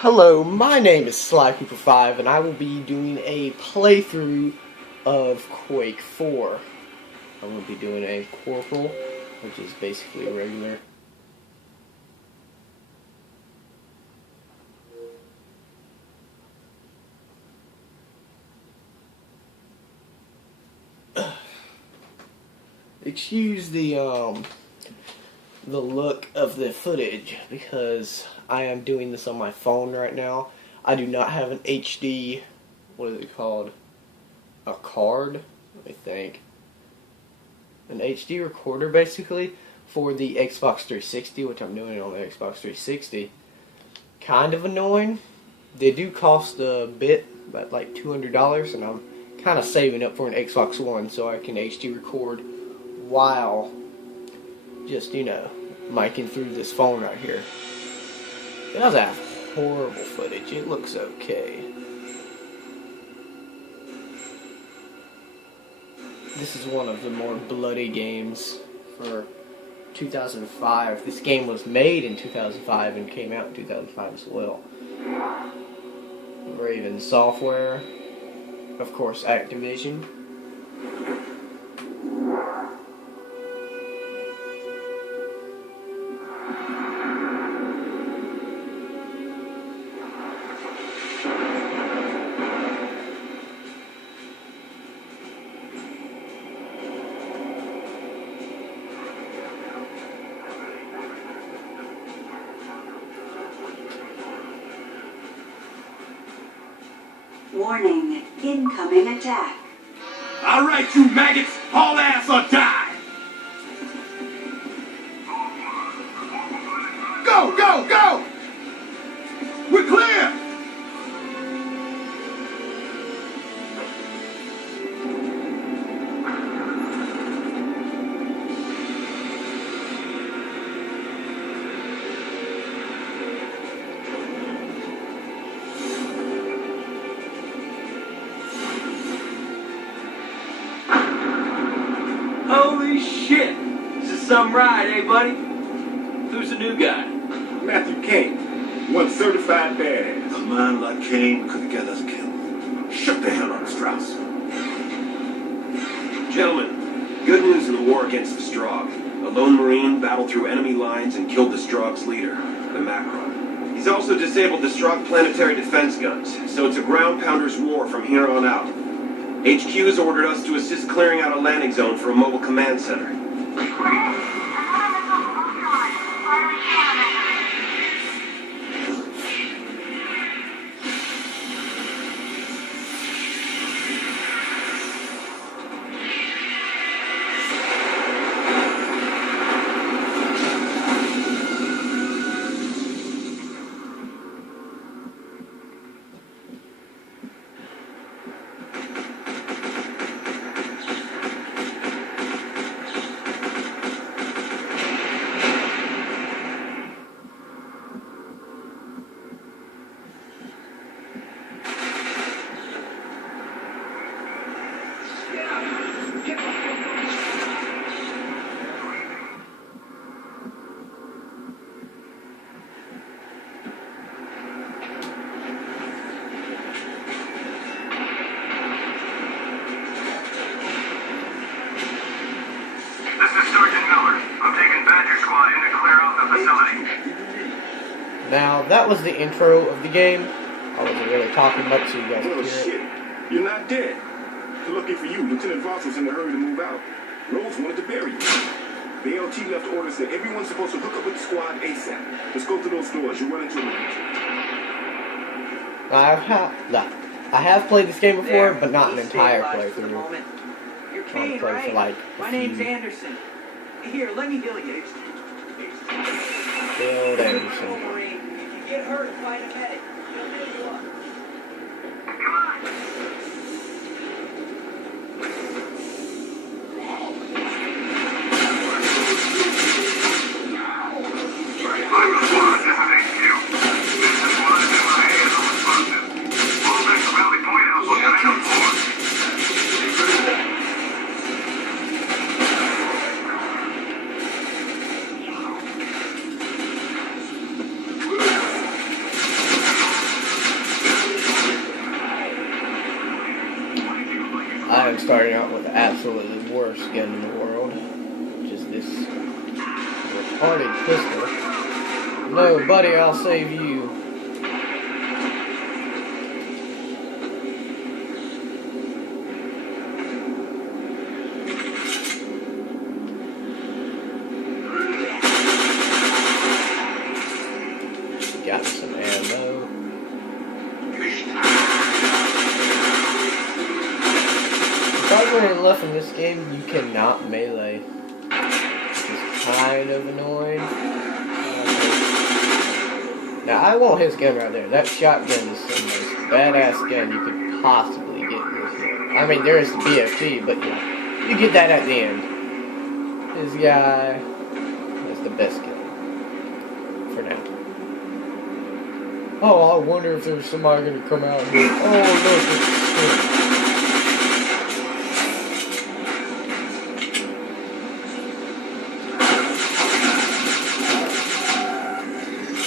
Hello, my name is SlyCooper5 and I will be doing a playthrough of Quake 4. I will be doing a Corporal, which is basically a regular. Excuse the look of the footage because I am doing this on my phone right now. I do not have an HD, what is it called? A card, I think. An HD recorder basically for the Xbox 360, which I'm doing on the Xbox 360. Kind of annoying. They do cost a bit, about like $200, and I'm kind of saving up for an Xbox One so I can HD record while just, micing through this phone right here. It does have horrible footage. It looks okay. This is one of the more bloody games for 2005. This game was made in 2005 and came out in 2005 as well. Raven Software, of course, Activision. Warning, incoming attack. All right, you maggots, haul ass or die! Go, go, go! We're clear! Holy shit! This is some ride, eh, buddy? Who's the new guy? Matthew Kane, one certified badass. A man like Kane could get us killed. Shut the hell up, Strauss. Gentlemen, good news in the war against the Strogg. A lone Marine battled through enemy lines and killed the Strogg's leader, the Macron. He's also disabled the Strogg planetary defense guns, so it's a ground pounder's war from here on out. HQ has ordered us to assist clearing out a landing zone for a mobile command center. Now, that was the intro of the game. I wasn't really talking much so you guys could Oh, hear shit. it. You're not dead. Lucky for you, Lieutenant Voss was in a hurry to move out. Rhodes wanted to bury you. The LT left orders that everyone's supposed to hook up with the squad ASAP. Let's go to those doors. You run into them. I have played this game before, but not an entire playthrough. You're I Kane, played for like right? My name's Anderson. Here, let me heal you. Bill Anderson. Wolverine. If you get hurt, find a medic. He'll heal you up. Come on. starting out with the absolutely worst gun in the world, which is this retarded pistol. No, buddy, I'll save you. Got some ammo. Surprisingly enough, in this game, you cannot melee, which is kind of annoying. Now, I want his gun right there. That shotgun is the most badass gun you could possibly get in this game. I mean, there is the BFG, but you get that at the end. This guy is the best gun for now. Oh, I wonder if there's somebody going to come out here. Oh, look, it's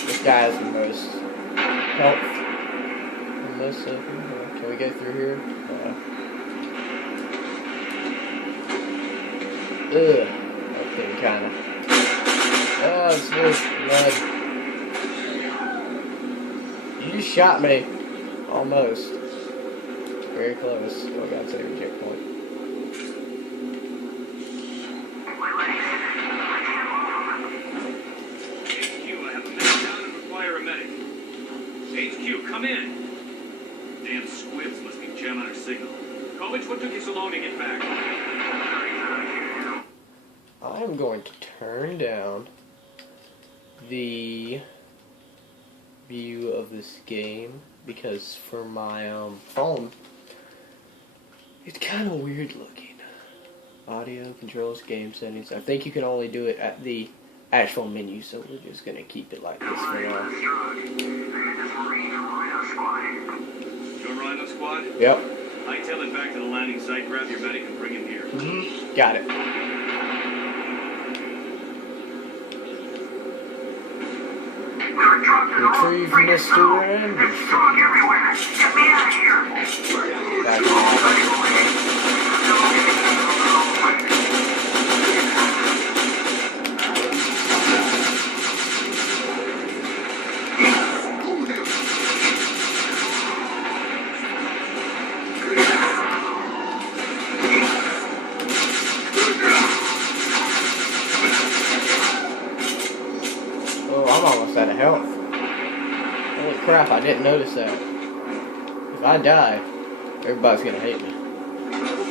this guy has the most health. And most of them. Can we go through here? Ugh. Okay, kind of. Oh, it's really blood. You just shot me. Almost. Very close. Oh, I gotta save a checkpoint. HQ, I have a man down and require a medic. HQ, come in. Damn squibs must be jamming our signal. Kovich, what took you so long to get back? I am going to turn down the view of this game because for my phone it's kind of weird looking. Audio controls, game settings. I think you can only do it at the actual menu, so we're just gonna keep it like this for now. Your Rhino squad? Yep. Hightail it back to the landing site, grab your medic and bring him here. Got it. Retrieve Mr. Anderson. Get me out of here! Back on. Oh, I'm almost out of health. Holy crap, I didn't notice that. If I die, everybody's gonna hate me.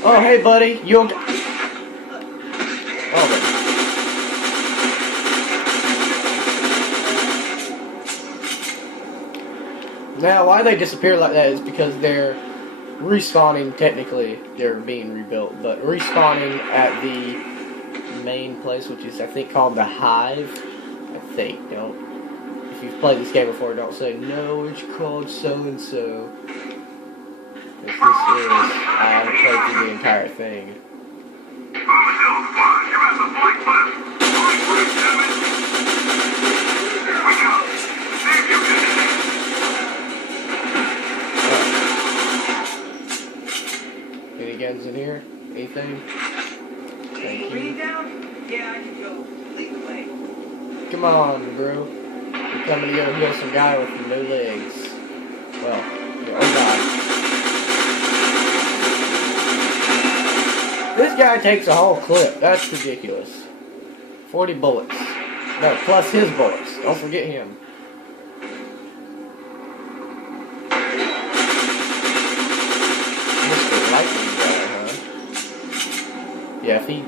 Oh, hey buddy, you okay? Oh, man. Now, why they disappear like that is because they're respawning, technically, they're being rebuilt, but respawning at the main place, which is, I think, called the Hive. I think, if you've played this game before, don't say, no, it's called so-and-so. This is, I haven't played through the entire thing. Any guns in here? Anything? Thank Bring you. it down? Yeah, I can go. Lead the way. Come on, bro. We're coming to go heal some guy with no legs. Well, oh god. This guy takes a whole clip. That's ridiculous. 40 bullets. No, plus his bullets. Don't forget him. Mr. Lightning guy, huh? Yeah, if he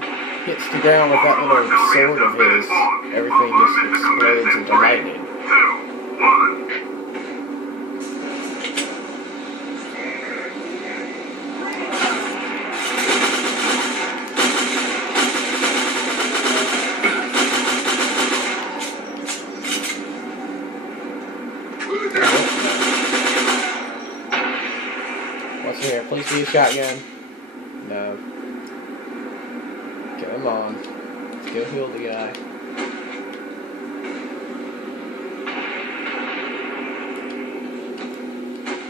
hits the ground with that little sword of his, everything just explodes into lightning. What's in here? Please be a shotgun. No. Come on. Let's go heal the guy.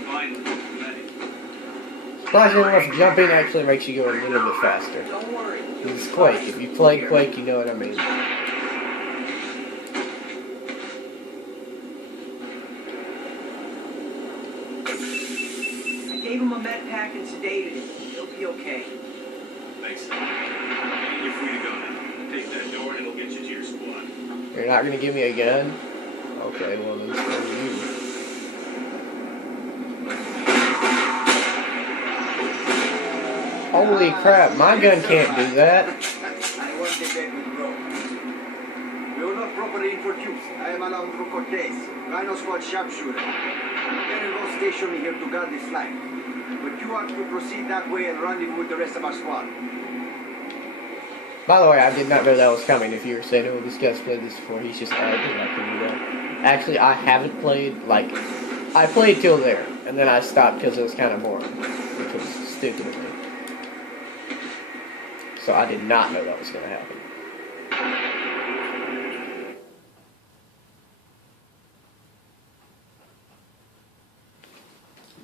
Finally, medic. Surprisingly enough, jumping actually makes you go a little bit faster. Don't worry. This is Quake. If you played Quake, you know what I mean. I gave him a med pack and sedated him. He'll be okay. Thanks. And you're free to go now. Take that door and it'll get you to your squad. You're not gonna give me a gun? Okay, well then screw you. Holy crap, my gun can't do that. I want the bed with Rome. We were not properly introduced. I am Alejandro Cortez, Rhino Squad sharpshooter. Colonel will station me here to guard this flag. But you are to proceed that way and rendezvous with the rest of our squad. By the way, I did not know that was coming. If you were saying, oh, this guy's played this before, he's just acting like he knew that. Actually, I haven't played, like, I played till there, and then I stopped because it was kind of boring, which was stupid of me. So I did not know that was going to happen.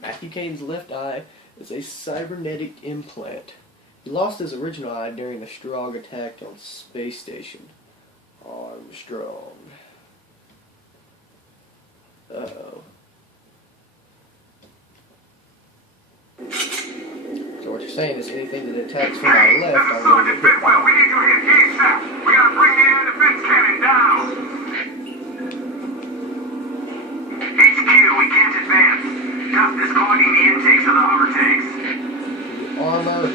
Matthew Kane's left eye is a cybernetic implant. He lost his original eye during the Strogg attack on Space Station. Armstrong. Uh-oh. So what you're saying is anything that attacks from my left, I'm going to get hit by. We need you here ASAP. We gotta bring the air defense cannon down. HQ, we can't advance. Dust is clogging the intakes of the hover tanks. Armor.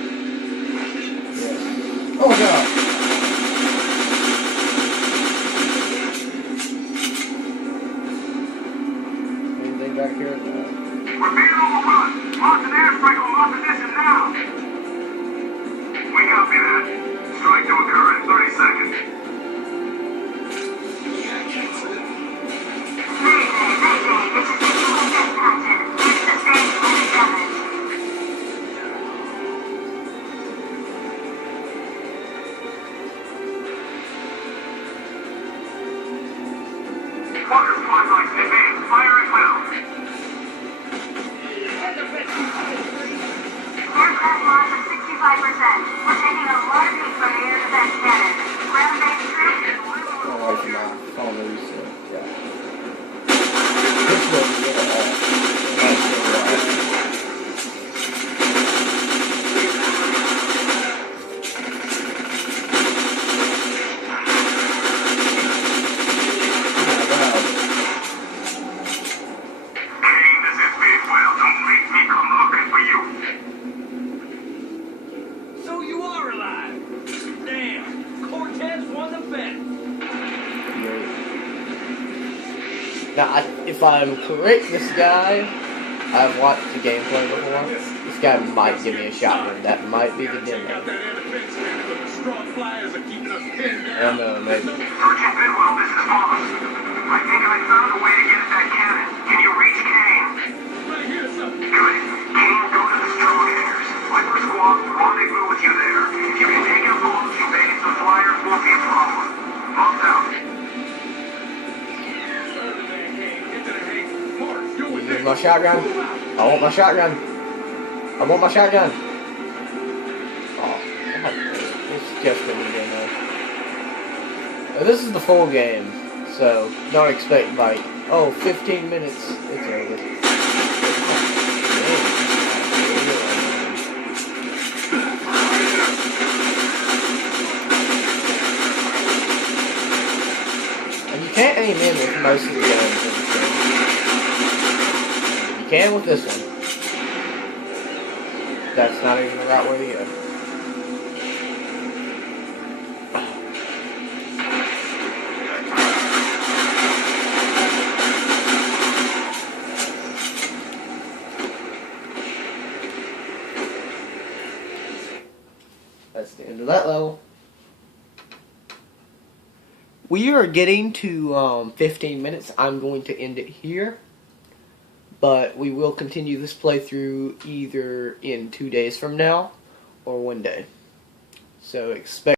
Yes. Oh god. Anything back here? No. We're being overrun. Launch an airstrike on our position now. We copy that. Strike to occur in 30 seconds. Water supply lines advance. Fire at will. Aircraft loss of 65%. We're taking a lot of heat from the air defense cannon. Ground-based troops. Oh, away from my phone, so yeah. This was really awesome. That's so right. So you are alive. Damn. Cortez won the bet. Now, if I'm correct, this guy, I've watched the gameplay before. This guy might give me a shotgun. That might be the demo. I don't know, maybe. Sergeant Bidwell, this is Wallace. I think I found a way to get at that cannon. Can you reach Kane? Right here, sir. Good. Kane, go to the Strogg hangars. Viper Squad will rendezvous with you there. If you can take out the launching base, the flyers won't be a problem. Bombs out. Use my shotgun. I want my shotgun. I want my shotgun. Oh, it's just a new demo. This is the full game, so don't expect like, oh, 15 minutes. It's over. And you can't aim in with most of the guns in this game. You can with this one. That's not even the right way to go. That's the end of that level. We are getting to 15 minutes. I'm going to end it here. But we will continue this playthrough either in 2 days from now or one day. So expect